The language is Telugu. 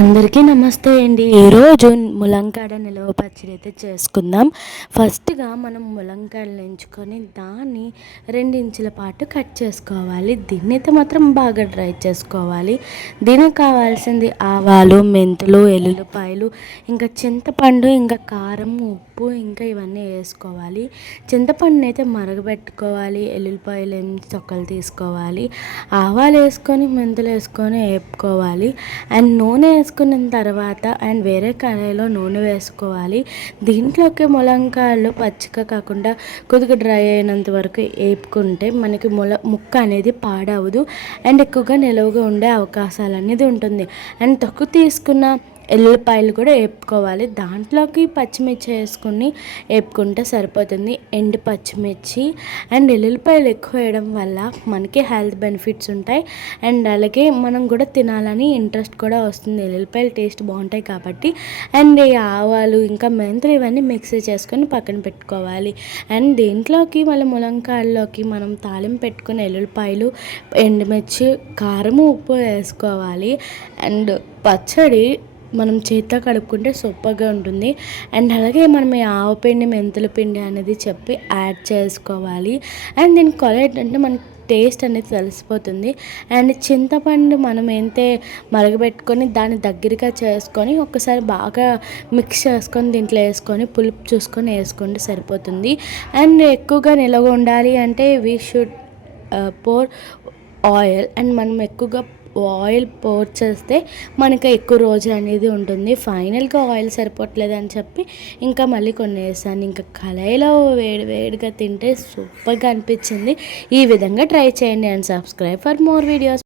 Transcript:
అందరికీ నమస్తే అండి. ఈరోజు ములంకాడ నిలవ పచ్చడి అయితే చేసుకుందాం. ఫస్ట్గా మనం ములంకాడలు ఎంచుకొని దాన్ని 2 ఇంచుల పాటు కట్ చేసుకోవాలి. దీన్ని అయితే మాత్రం బాగా డ్రై చేసుకోవాలి. దీనికి కావాల్సింది ఆవాలు, మెంతులు, ఎల్లుల్లిపాయలు, ఇంకా చింతపండు, ఇంకా కారం, ఉప్పు, ఇంకా ఇవన్నీ వేసుకోవాలి. చింతపండుని అయితే మరగబెట్టుకోవాలి. ఎల్లుల్లిపాయలు తొక్కలు తీసుకోవాలి. ఆవాలు వేసుకొని మెంతులు వేసుకొని వేపుకోవాలి. అండ్ నూనె వేసుకున్న తర్వాత అండ్ వేరే కడాయిలో నూనె వేసుకోవాలి. దీంట్లోకి ములంకాయలు పచ్చిగా కాకుండా కొద్దిగా డ్రై అయినంత వరకు వేపుకుంటే మనకి ముక్క అనేది పాడవదు అండ్ ఎక్కువగా నిలువగా ఉండే అవకాశాలు అనేది ఉంటుంది. అండ్ తక్కువ తీసుకున్న ఎల్లుల్లిపాయలు కూడా వేపుకోవాలి. దాంట్లోకి పచ్చిమిర్చి వేసుకుని వేపుకుంటే సరిపోతుంది. ఎండు పచ్చిమిర్చి అండ్ ఎల్లుల్లిపాయలు ఎక్కువ వేయడం వల్ల మనకి హెల్త్ బెనిఫిట్స్ ఉంటాయి అండ్ అలాగే మనం కూడా తినాలని ఇంట్రెస్ట్ కూడా వస్తుంది. ఎల్లుల్లిపాయలు టేస్ట్ బాగుంటాయి కాబట్టి. అండ్ ఈ ఆవాలు ఇంకా మెంతులు ఇవన్నీ మిక్సీ చేసుకొని పక్కన పెట్టుకోవాలి. అండ్ దీంట్లోకి మళ్ళీ ములంకాయల్లోకి మనం తాలింపు పెట్టుకుని ఎల్లుల్లిపాయలు, ఎండుమిర్చి, కారము, ఉప్పు వేసుకోవాలి. అండ్ పచ్చడి మనం చేతితో కలుపుకుంటే సూపర్గా ఉంటుంది. అండ్ అలాగే మనం ఈ ఆవపిండి, మెంతుల పిండి అనేది చెప్పి యాడ్ చేసుకోవాలి. అండ్ దీనికి కొలెట్ అంటే మనకి టేస్ట్ అనేది తెలిసిపోతుంది. అండ్ చింతపండు మనం ఏంటే మరగబెట్టుకొని దాన్ని దగ్గరగా చేసుకొని ఒకసారి బాగా మిక్స్ చేసుకొని దీంట్లో వేసుకొని పులుపు చూసుకొని వేసుకుంటే సరిపోతుంది. అండ్ ఎక్కువగా నిలవ ఉండాలి అంటే we should pour oil. And మనం ఎక్కువగా ఆయిల్ పోర్ చేస్తే మనకి ఎక్కువ రోజులు అనేది ఉంటుంది. ఫైనల్గా ఆయిల్ సరిపోవట్లేదు అని చెప్పి ఇంకా మళ్ళీ కొన్ని వేసాను. ఇంకా కళాయిలో వేడిగా తింటే సూపర్గా అనిపించింది. ఈ విధంగా ట్రై చేయండి and subscribe for more videos.